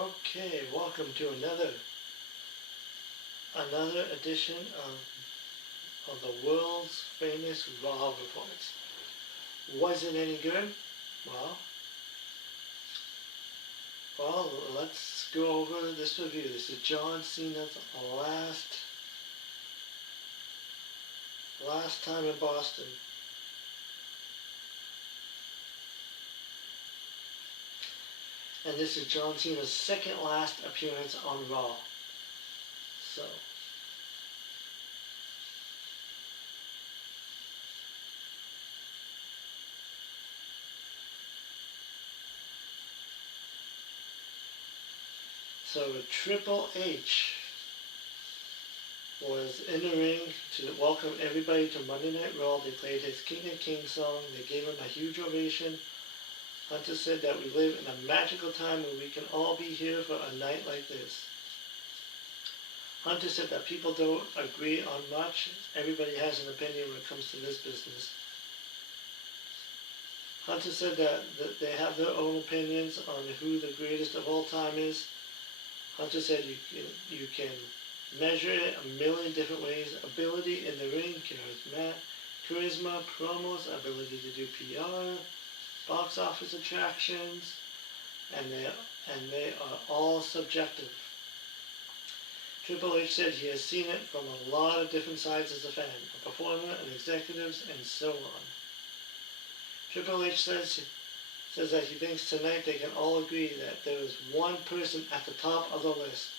Okay, welcome to another edition of the world's famous Raw reports. Was it any good? Well, well, let's go over this review. This is John Cena's last time in Boston. And this is John Cena's second last appearance on Raw. So, Triple H was in the ring to welcome everybody to Monday Night Raw. They played his King of Kings song. They gave him a huge ovation. Hunter said that we live in a magical time where we can all be here for a night like this. Hunter said that people don't agree on much. Everybody has an opinion when it comes to this business. Hunter said that they have their own opinions on who the greatest of all time is. Hunter said you can measure it a million different ways. Ability in the ring, charisma, promos, ability to do PR, box office attractions, and they are all subjective. Triple H said he has seen it from a lot of different sides as a fan, a performer, and executives, and so on. Triple H says that he thinks tonight they can all agree that there is one person at the top of the list,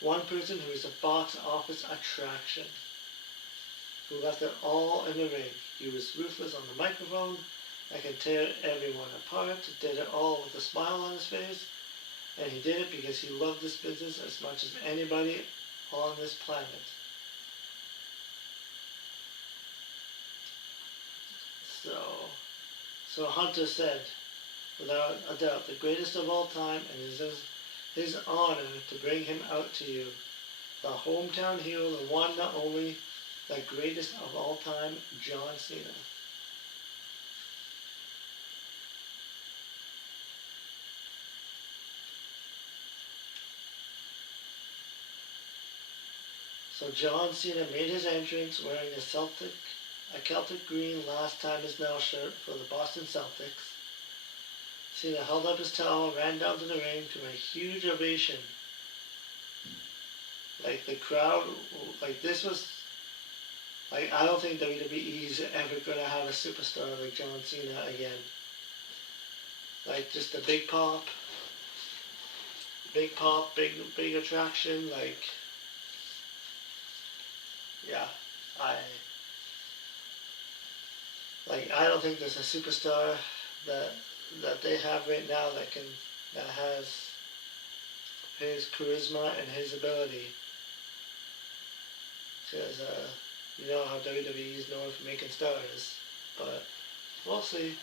one person who is a box office attraction, who left it all in the ring. He was ruthless on the microphone, and can tear everyone apart, did it all with a smile on his face, and he did it because he loved this business as much as anybody on this planet. So Hunter said, without a doubt, the greatest of all time, and it is his honor to bring him out to you. The hometown hero, the one, the only, the greatest of all time, John Cena. So John Cena made his entrance wearing a Celtic green last time is now shirt for the Boston Celtics. Cena held up his towel, ran down to the ring to a huge ovation. Like the crowd, like this was, like I don't think WWE is ever gonna have a superstar like John Cena again. Like just a big pop, big attraction. Like, yeah, I don't think there's a superstar that they have right now that has his charisma and his ability. Because you know how WWE is known for making stars, but we'll see.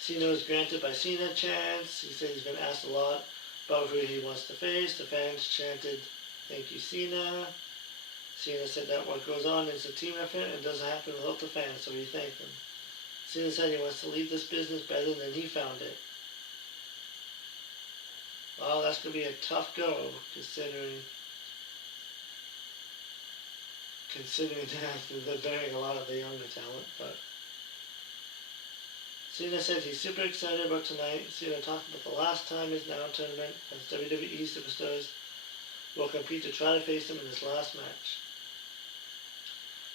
Cena was granted by Cena chants. He said he's been asked a lot about who he wants to face. The fans chanted, "Thank you, Cena." Cena said that what goes on is a team effort and doesn't happen without the fans, so he thanked them. Cena said he wants to leave this business better than he found it. Well, that's going to be a tough go, considering that they're burying a lot of the younger talent, but Cena said he's super excited about tonight. Cena talked about the last time his now tournament as WWE superstars will compete to try to face him in his last match.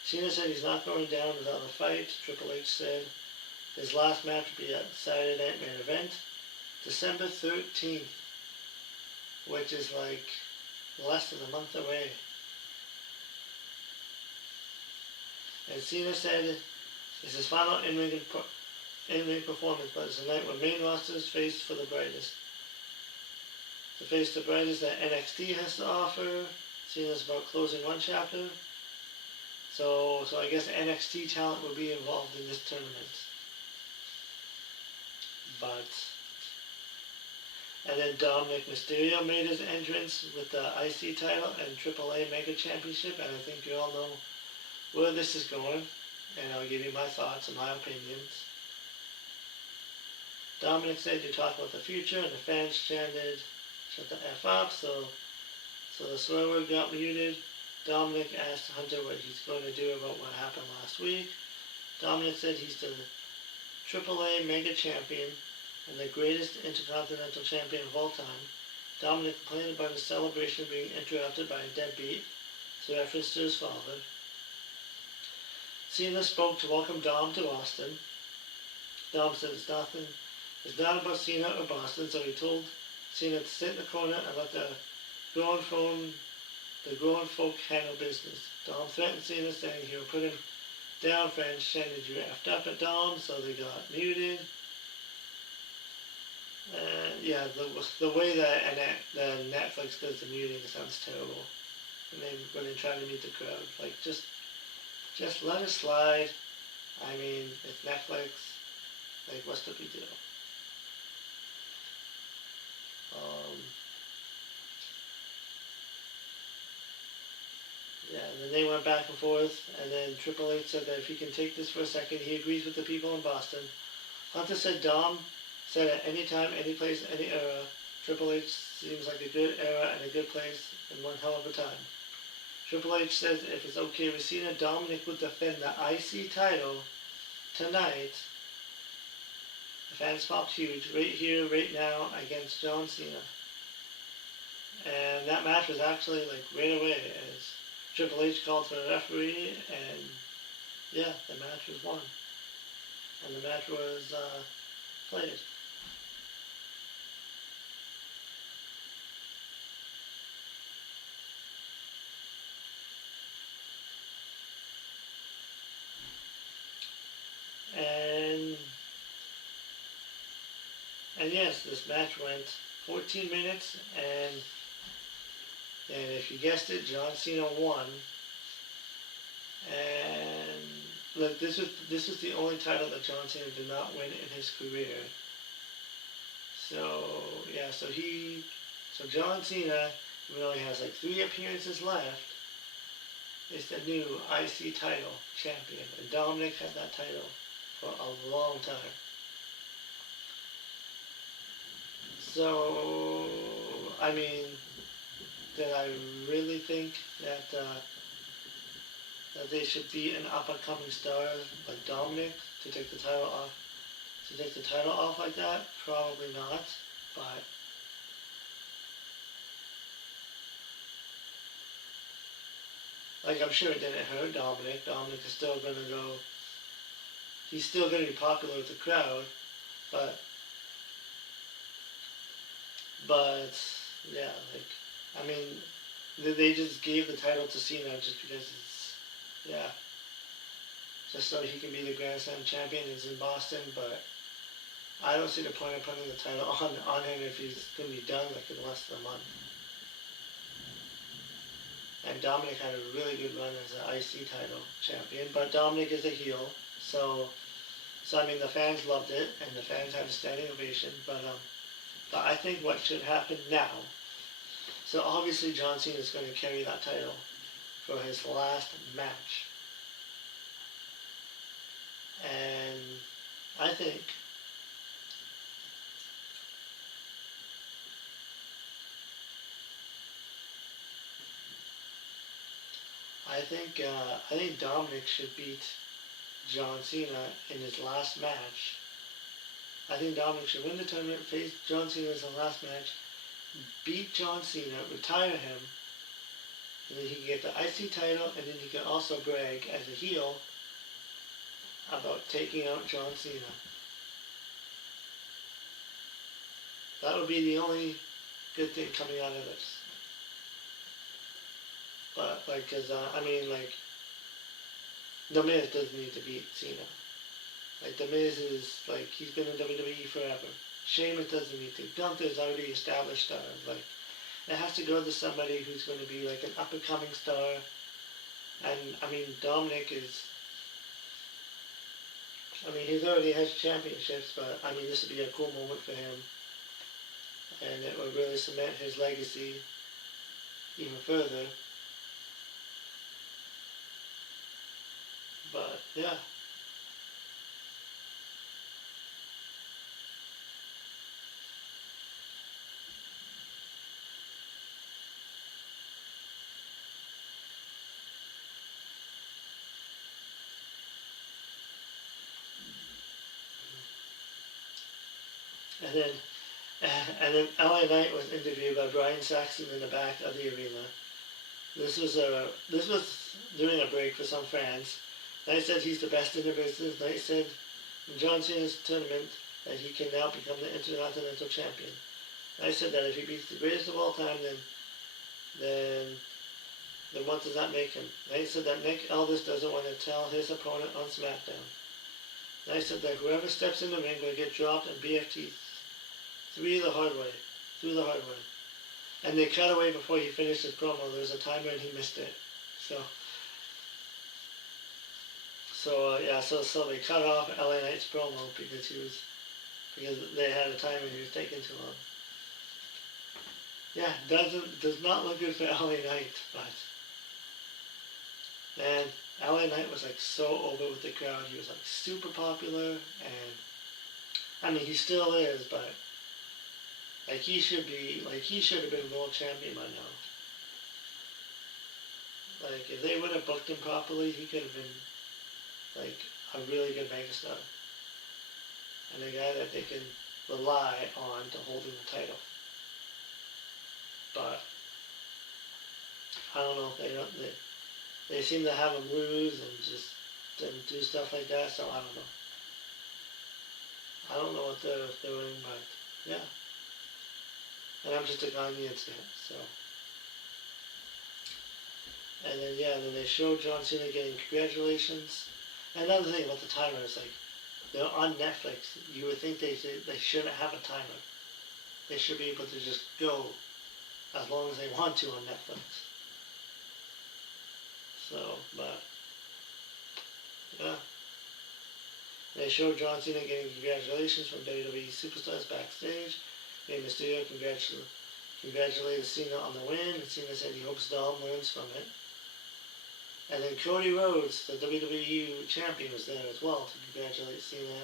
Cena said he's not going down without a fight. Triple H said his last match would be at Saturday Night Main Event, December 13th, which is like less than a month away. And Cena said it's his final in-ring performance, but it's a night when main rosters face for the brightest. To face the brightest that NXT has to offer. Cena's about closing one chapter. So I guess NXT talent will be involved in this tournament. And then Dominic Mysterio made his entrance with the IC title and AAA Mega Championship, and I think you all know where this is going, and I'll give you my thoughts and my opinions. Dominic said you talk about the future, and the fans chanted, "Shut the F up," so the swear word got muted. Dominic asked Hunter what he's going to do about what happened last week. Dominic said he's the AAA Mega Champion and the greatest Intercontinental Champion of all time. Dominic complained about his celebration being interrupted by a deadbeat, so reference to his father. Cenas spoke to welcome Dom to Boston. Dom said it's not about Cena or Boston, so he told Cena to sit in the corner and let the grown folk handle business. Dom threatened Cena, saying he would put him down. Fans chanted you effed up at Dom, so they got muted. Yeah, the way that the Netflix does the muting sounds terrible. When they try to mute the crowd, like just let it slide. I mean, it's Netflix. Like, what's the big deal? Yeah, and then they went back and forth, and then Triple H said that if he can take this for a second, he agrees with the people in Boston. Hunter said Dom said at any time, any place, any era, Triple H seems like a good era and a good place and one hell of a time. Triple H says if it's okay with Cena, Dominic would defend the IC title tonight. The fans popped huge, right here, right now, against John Cena. And that match was actually like right away as Triple H called for a referee, and yeah, the match was won. And the match was played. And yes, this match went 14 minutes, and if you guessed it, John Cena won. And look, this was the only title that John Cena did not win in his career. So yeah, so John Cena, even though he has like 3 appearances left, is the new IC title champion, and Dominic had that title for a long time. So, I mean, did I really think that that they should be an up-and-coming star like Dominic to take the title off? To take the title off like that? Probably not, but like, I'm sure it didn't hurt Dominic. Dominic is still gonna go. He's still gonna be popular with the crowd, but yeah, like, I mean, they just gave the title to Cena just because it's, yeah, just so he can be the Grand Slam champion. He's in Boston, but I don't see the point of putting the title on him if he's gonna be done like in less than a month. And Dominic had a really good run as an IC title champion, but Dominic is a heel, so I mean the fans loved it, and the fans had a standing ovation, but I think what should happen now, so obviously John Cena is going to carry that title for his last match. And I think Dominic should beat John Cena in his last match. I think Dominic should win the tournament, face John Cena in the last match, beat John Cena, retire him, and then he can get the IC title, and then he can also brag as a heel about taking out John Cena. That would be the only good thing coming out of this. But, like, cause, I mean, like, The Miz doesn't need to beat Cena. Like, The Miz is, like, he's been in WWE forever. Sheamus doesn't need to. Gunther's already established star. Like, it has to go to somebody who's going to be, like, an up-and-coming star. And, I mean, Dominic is, I mean, he's already has championships, but, I mean, this would be a cool moment for him. And it would really cement his legacy even further. But, yeah. And then and then LA Knight was interviewed by Brian Saxon in the back of the arena. This was during a break for some fans. Knight said he's the best in the business. Knight said in John Cena's tournament that he can now become the Intercontinental Champion. Knight said that if he beats the greatest of all time, then what does that make him? Knight said that Nick Aldis doesn't want to tell his opponent on SmackDown. Knight said that whoever steps in the ring will get dropped and BFT through the hard way. And they cut away before he finished his promo. There was a timer and he missed it. So they cut off LA Knight's promo because they had a timer and he was taking too long. Yeah, does not look good for LA Knight, but man, LA Knight was like so over with the crowd. He was like super popular, and I mean he still is, but like he should have been world champion by now. Like if they would have booked him properly, he could have been like a really good megastar and a guy that they can rely on to holding the title. But I don't know. They seem to have him lose and do stuff like that. So I don't know. I don't know what they're doing, but yeah. And I'm just a guy on the internet, so. And then they showed John Cena getting congratulations. And another thing about the timer is like, they're on Netflix. You would think they shouldn't have a timer. They should be able to just go as long as they want to on Netflix. So, but, yeah. They showed John Cena getting congratulations from WWE superstars backstage. Rey Mysterio congratulated Cena on the win, and Cena said he hopes Dom learns from it. And then Cody Rhodes, the WWE champion, was there as well to congratulate Cena,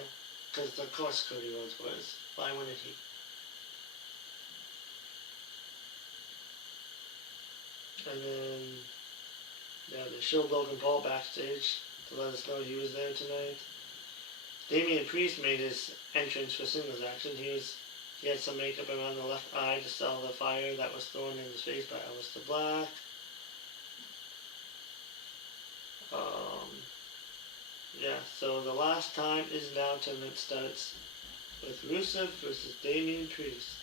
because of course Cody Rhodes was. Why wouldn't he? And then, they showed Logan Paul backstage to let us know he was there tonight. Damian Priest made his entrance for singles action. He had some makeup around the left eye to sell the fire that was thrown in his face by Aleister Black. So the last time is now tournament starts with Rusev versus Damian Priest.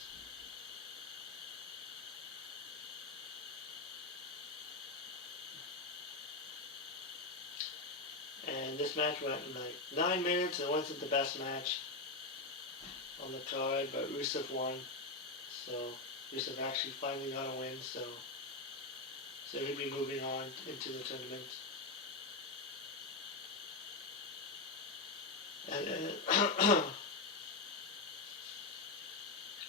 And this match went in like 9 minutes. It wasn't the best match on the card, but Rusev won. So Rusev actually finally got a win. So he'll be moving on into the tournament. And then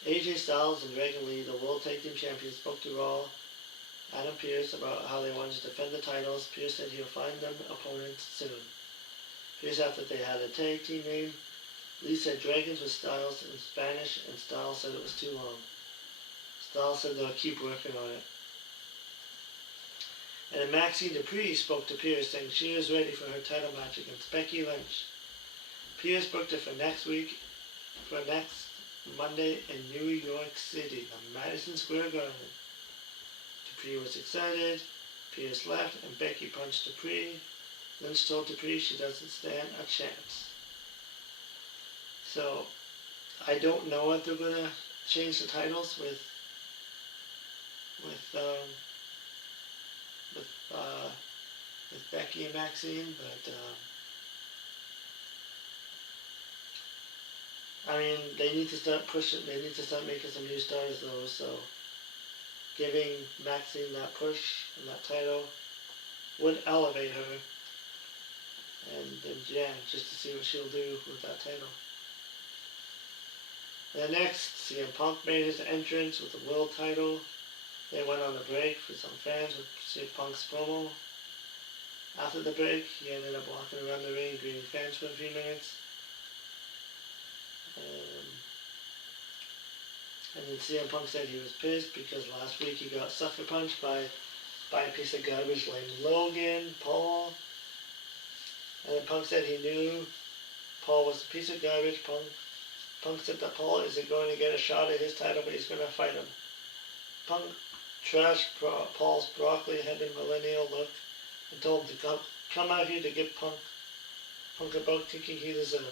AJ Styles and Dragon Lee, the World Tag Team Champions, spoke to Raw Adam Pearce about how they wanted to defend the titles. Pearce said he'll find them opponents soon. Pearce after they had a tag team name. Lee said Dragons with Styles in Spanish, and Styles said it was too long. Styles said they'll keep working on it. And then Maxine Dupree spoke to Pearce, saying she was ready for her title match against Becky Lynch. Pearce booked it for next Monday in New York City, the Madison Square Garden. Dupree was excited. Pearce left, and Becky punched Dupree. Lynch told Dupree she doesn't stand a chance. So, I don't know if they're gonna change the titles with Becky and Maxine, but I mean, they need to start pushing. They need to start making some new stars, though. So, giving Maxine that push and that title would elevate her. And just to see what she'll do with that title. Then next, CM Punk made his entrance with the world title. They went on a break for some fans with CM Punk's promo. After the break, he ended up walking around the ring, greeting fans for a few minutes. And then CM Punk said he was pissed because last week he got sucker punched by a piece of garbage named Logan Paul. And then Punk said he knew Paul was a piece of garbage. Punk said that Paul isn't going to get a shot at his title, but he's going to fight him. Punk trashed Paul's broccoli-headed millennial look and told him to come out here to give Punk a butt kicking he deserved.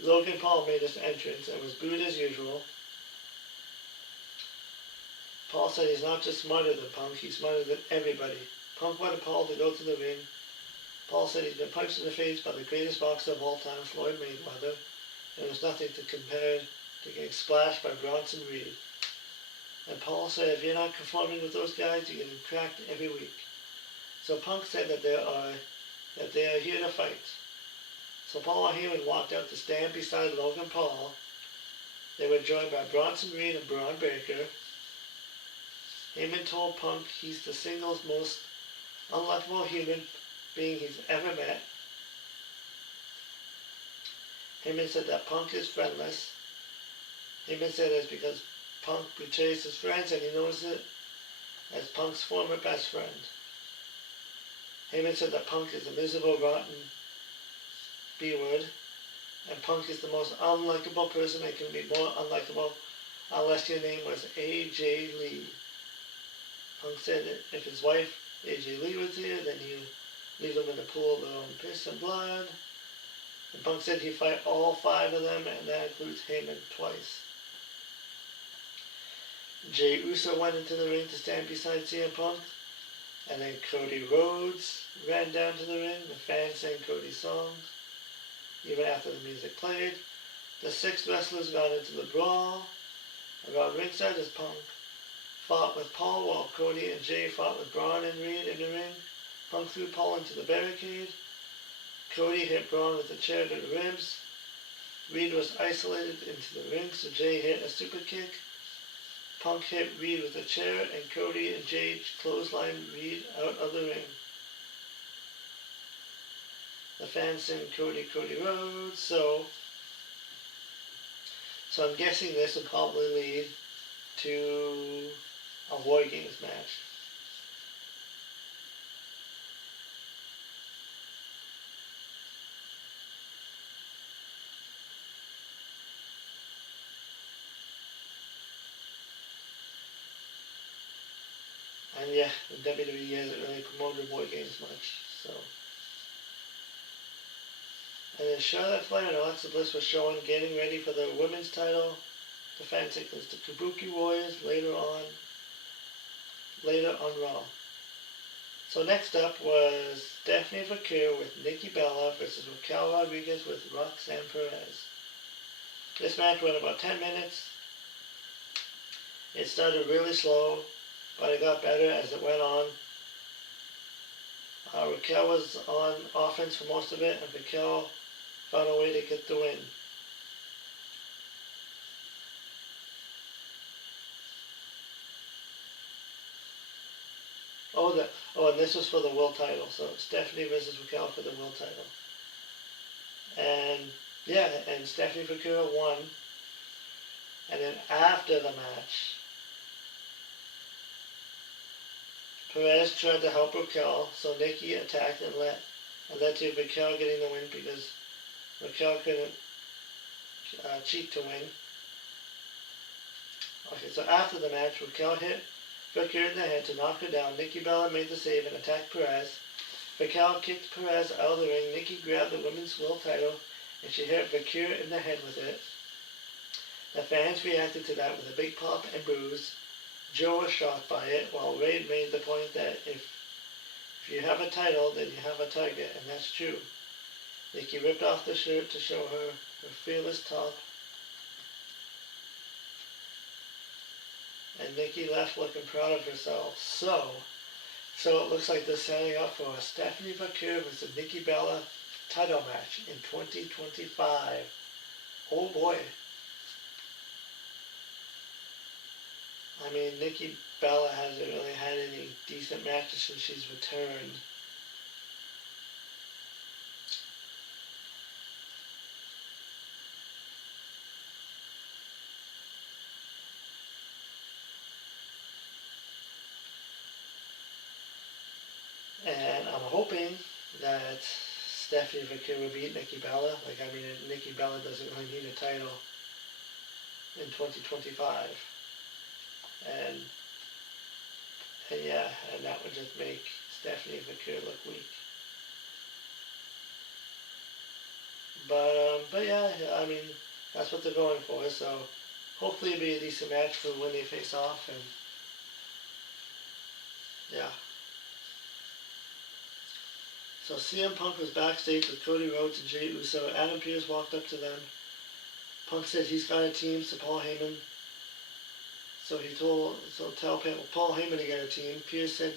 Logan Paul made his entrance and was booed as usual. Paul said he's not just smarter than Punk, he's smarter than everybody. Punk wanted Paul to go to the ring. Paul said he's been punched in the face by the greatest boxer of all time, Floyd Mayweather, and it was nothing to compare to getting splashed by Bronson Reed. And Paul said if you're not conforming with those guys, you're getting cracked every week. So Punk said that they are here to fight. So Paul Heyman walked out to stand beside Logan Paul. They were joined by Bronson Reed and Braun Breaker. Heyman told Punk he's the singles most unlikable human being he's ever met. Heyman said that Punk is friendless. Heyman said it's because Punk betrays his friends and he knows it as Punk's former best friend. Heyman said that Punk is a miserable, rotten B-word, and Punk is the most unlikable person that can be more unlikable unless your name was A.J. Lee. Punk said that if his wife, A.J. Lee, was here, then he'd leave them in a pool of their own piss and blood. And Punk said he'd fight all 5 of them, and that includes Heyman twice. Jey Uso went into the ring to stand beside CM Punk, and then Cody Rhodes ran down to the ring. The fans sang Cody's songs. Even after the music played, the 6 wrestlers got into the brawl. Around ringside as Punk fought with Paul while Cody and Jay fought with Braun and Reed in the ring. Punk threw Paul into the barricade. Cody hit Braun with a chair to the ribs. Reed was isolated into the ring, so Jay hit a super kick. Punk hit Reed with a chair, and Cody and Jay clotheslined Reed out of the ring. The fans sing Cody, Cody Rhodes, so I'm guessing this will probably lead to a War Games match. And yeah, the WWE hasn't really promoted War Games much, so. And then Charlotte Flair and Alexa Bliss were showing getting ready for the women's title defense against the Kabuki Warriors later on Raw. So next up was Stephanie Vaquer with Nikki Bella versus Raquel Rodriguez with Roxanne Perez. This match went about 10 minutes. It started really slow, but it got better as it went on. Raquel was on offense for most of it, and Raquel found a way to get the win. And this was for the world title. So Stephanie versus Raquel for the world title. And yeah, and Stephanie Vaquer won. And then after the match, Perez tried to help Raquel, so Nikki attacked and led to Raquel getting the win because Raquel couldn't cheat to win. Okay, so after the match, Raquel hit Vaquer in the head to knock her down. Nikki Bella made the save and attacked Perez. Raquel kicked Perez out of the ring. Nikki grabbed the women's world title and she hit Vaquer in the head with it. The fans reacted to that with a big pop and boos. Joe was shocked by it, while Ray made the point that if you have a title, then you have a target, and that's true. Nikki ripped off the shirt to show her fearless top. And Nikki left looking proud of herself. So it looks like they're setting up for a Stephanie Vaquer versus Nikki Bella title match in 2025. Oh boy. I mean, Nikki Bella hasn't really had any decent matches since she's returned. And I'm hoping that Stephanie Vaquer will beat Nikki Bella. Nikki Bella doesn't really need a title. in 2025. And yeah, and that would just make Stephanie McCure look weak. But yeah, I mean, that's what they're going for. So hopefully it'll be a decent match for when they face off. And yeah. So CM Punk was backstage with Cody Rhodes and Jey Uso. Adam Pearce walked up to them. Punk said he's got a team, so Paul Heyman. Tell Paul Heyman to get a team. Pearce said,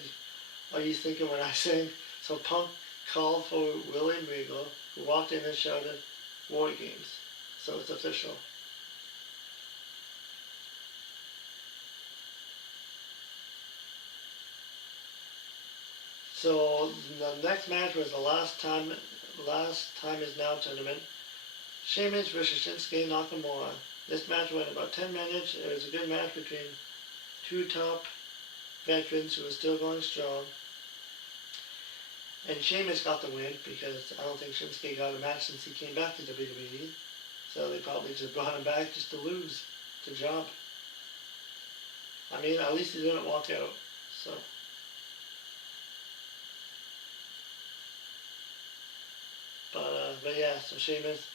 "Are you thinking what I say?" So Punk called for William Regal, who walked in and shouted, "War Games." So it's official. So the next match was the last time is now tournament. Sheamus versus Shinsuke Nakamura. This match went about 10 minutes. It was a good match between two top veterans who are still going strong. And Sheamus got the win because I don't think Shinsuke got a match since he came back to WWE. So they probably just brought him back just to lose, to job. I mean, at least he didn't walk out. So. But yeah, so Sheamus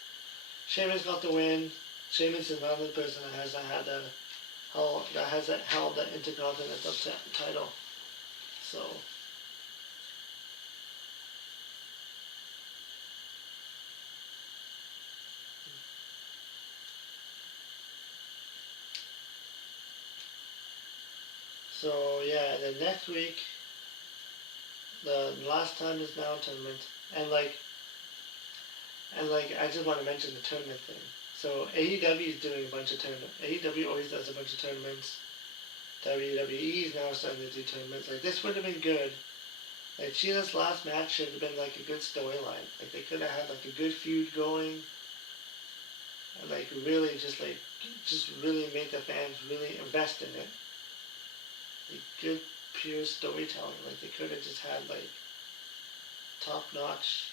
got the win. Sheamus is another person that hasn't held the Intercontinental title. So yeah, then next week, the last time is now tournament, and I just want to mention the tournament thing. So AEW is doing a bunch of tournaments. AEW always does a bunch of tournaments. WWE is now starting to do tournaments. Like this would have been good. Like Cena's last match should have been like a good storyline. Like they could have had like a good feud going. And like really just really make the fans really invest in it. Like good pure storytelling. Like they could have just had like top notch.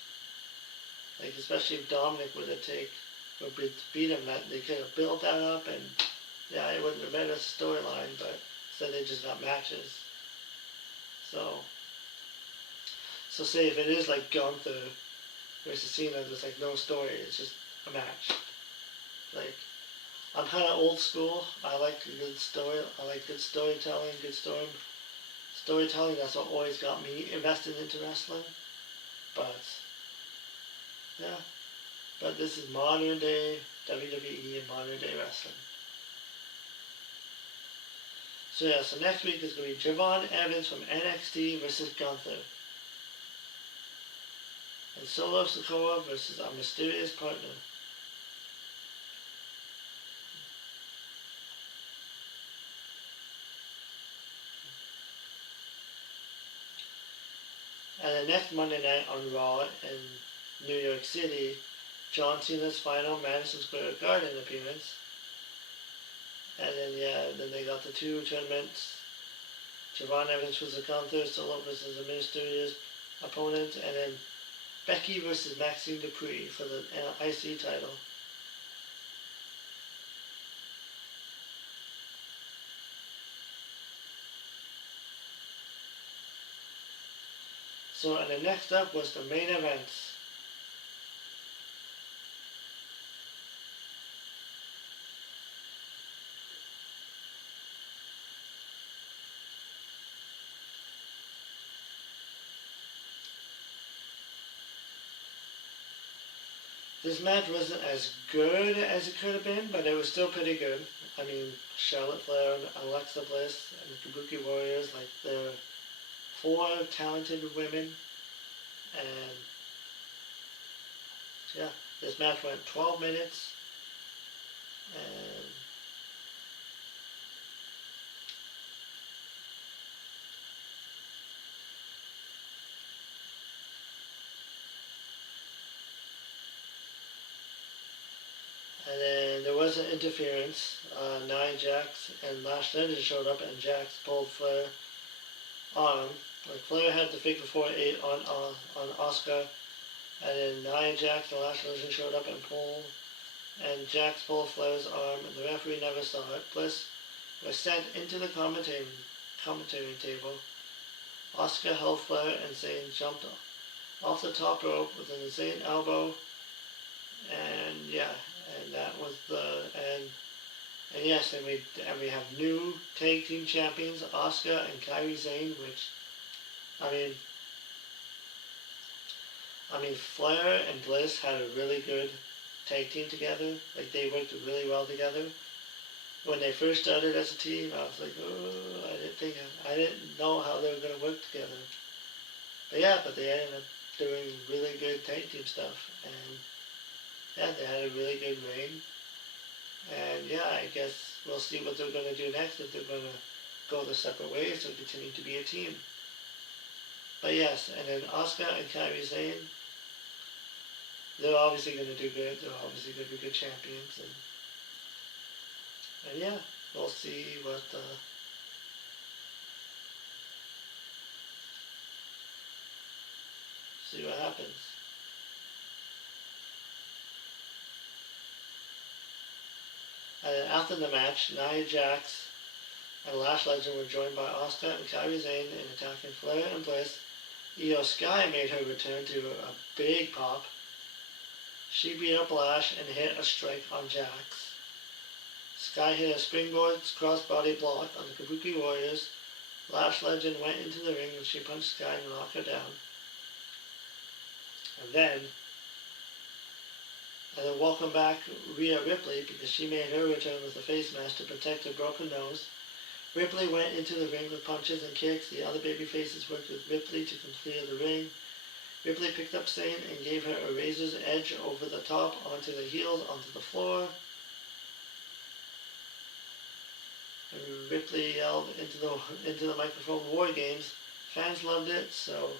Like especially if Dominic would have beat him, that they could have built that up, and yeah, it wouldn't have been a storyline, but instead they just got matches. So say if it is like Gunther versus Cena, there's like no story, it's just a match. Like I'm kind of old school. I like a good story. I like good storytelling. Storytelling. That's what always got me invested into wrestling. But yeah, but this is modern day WWE and modern day wrestling. So yeah, so next week is going to be Javon Evans from NXT versus Gunther. And Solo Sikoa versus our mysterious partner. And then next Monday night on Raw in New York City, John Cena's final Madison Square Garden appearance. And then they got the two tournaments. Javon Evans versus Gunther, Solo versus a mysterious opponent, and then Becky versus Maxine Dupree for the IC title. So, and then next up was the main event. This match wasn't as good as it could have been, but it was still pretty good. I mean, Charlotte Flair and Alexa Bliss and the Kabuki Warriors, like they're four talented women, and yeah, this match went 12 minutes, and then there was an interference. Nia Jax and Lash Legend showed up, and Jax pulled Flair arm. Like Flair had the figure 4-8 on Oscar, and then Nia Jax and Lash Legend showed up and pulled and Jax pulled Flair's arm, and the referee never saw it. Bliss was sent into the commentary table. Asuka held Flair, and Zayn jumped off the top rope with an insane elbow, and yeah, and that was and yes, and we have new tag team champions, Asuka and Kairi Sane, which I mean, Flair and Bliss had a really good tag team together. Like they worked really well together. When they first started as a team, I was like, oh, I didn't know how they were gonna work together. But yeah, they ended up doing really good tag team stuff, and yeah, they had a really good reign. And yeah, I guess we'll see what they're gonna do next. If they're gonna go the separate ways or continue to be a team. But yes, and then Asuka and Kairi Sane, they're obviously going to do good. They're obviously going to be good champions, and yeah, we'll see what happens. And after the match, Nia Jax and Lash Legend were joined by Asuka and Kairi Sane in attacking Flair and Bliss. Io Sky made her return to a big pop. She beat up Lash and hit a strike on Jax. Sky hit a springboard crossbody block on the Kabuki Warriors. Lash Legend went into the ring and she punched Sky and knocked her down. And then welcome back Rhea Ripley because she made her return with a face mask to protect her broken nose. Ripley went into the ring with punches and kicks. The other babyfaces worked with Ripley to clear the ring. Ripley picked up Sane and gave her a razor's edge over the top onto the heels onto the floor. And Ripley yelled into the microphone, "War Games." Fans loved it, so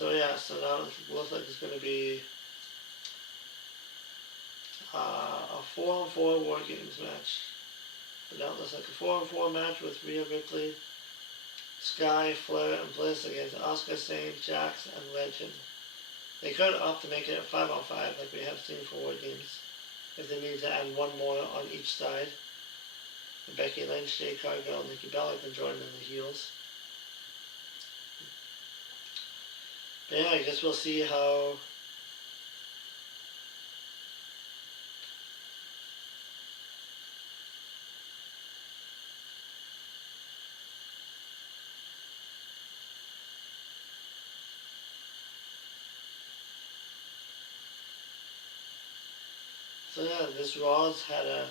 yeah, so now it looks like it's going to be a 4-on-4 War Games match. But now it looks like a 4-on-4 match with Rhea Ripley, Sky, Flair, and Bliss against Asuka, Sane, Jax, and Legend. They could opt to make it a 5-on-5 like we have seen for War Games, if they need to add one more on each side. And Becky Lynch, Jade Cargill, and Nikki Bella can join in the heels. But yeah, I guess we'll see how So yeah, this Raw's had a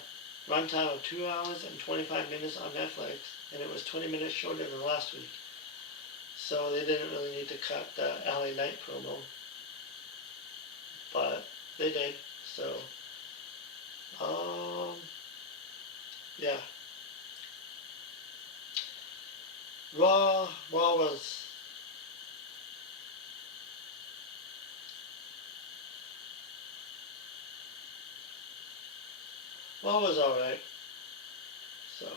runtime of 2 hours and 25 minutes on Netflix, and it was 20 minutes shorter than last week. So they didn't really need to cut the LA Knight promo, but they did. So, yeah, Raw was alright. So,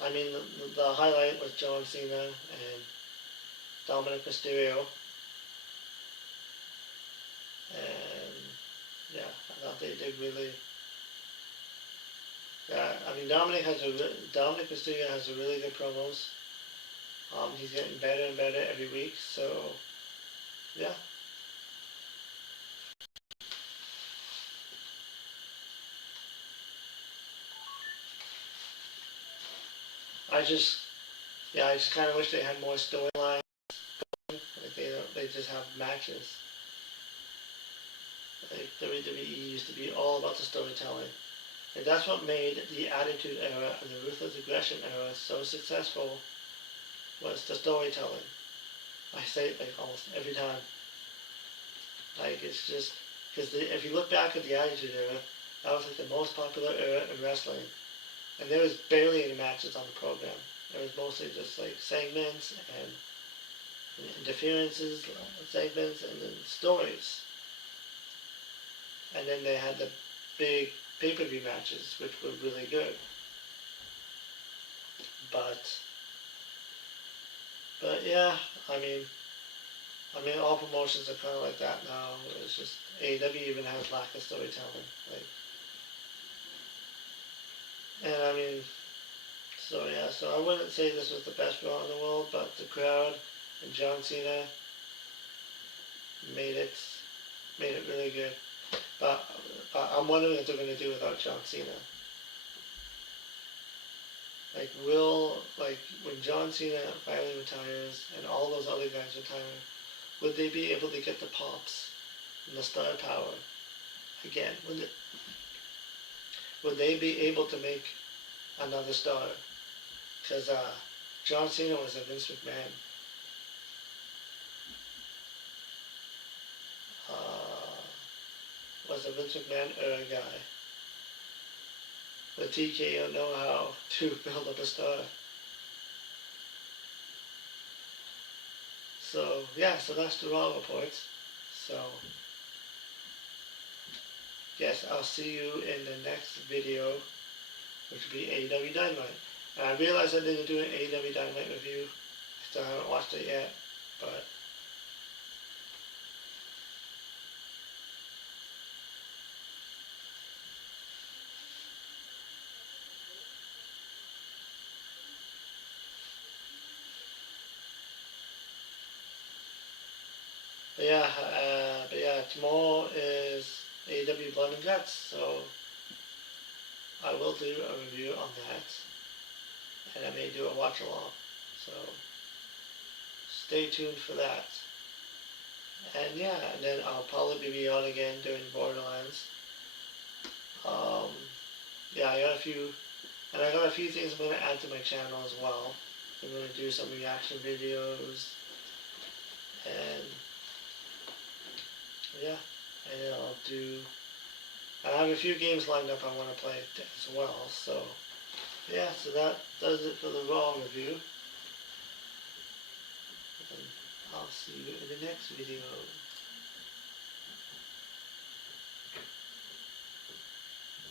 the highlight was John Cena and Dominic Mysterio, and yeah, I thought they did really. Yeah, Dominic Mysterio has a really good promos. He's getting better and better every week. So yeah, I just I just kind of wish they had more storyline. Like they just have matches. Like WWE used to be all about the storytelling. And that's what made the Attitude Era and the Ruthless Aggression Era so successful, was the storytelling. I say it like almost every time. Like it's just, because if you look back at the Attitude Era, that was like the most popular era in wrestling. And there was barely any matches on the program. It was mostly just like segments and interferences, segments, and then stories. And then they had the big pay-per-view matches, which were really good. But yeah, I mean, all promotions are kind of like that now. It's just AEW even has lack of storytelling. Like, and I mean, so yeah. So I wouldn't say this was the best Raw in the world, but the crowd and John Cena made it made it really good. But I'm wondering what they're going to do without John Cena. Like, when John Cena finally retires and all those other guys retire, would they be able to get the pops and the star power again? Would they be able to make another star? Because John Cena was a Vince McMahon. Was a Vince McMahon era guy. The TKO know how to build up a star. So yeah, so that's the Raw report. So yes, I'll see you in the next video, which will be AEW Dynamite. And I realized I didn't do an AEW Dynamite review. I still haven't watched it yet, but but yeah, tomorrow is AEW Blood and Guts, so I will do a review on that, and I may do a watch along. So stay tuned for that. And yeah, and then I'll probably be on again doing Borderlands. Um, yeah, I got a few things I'm going to add to my channel as well. I'm going to do some reaction videos, and yeah, and I have a few games lined up I want to play as well, so yeah, so that does it for the Raw review, and I'll see you in the next video.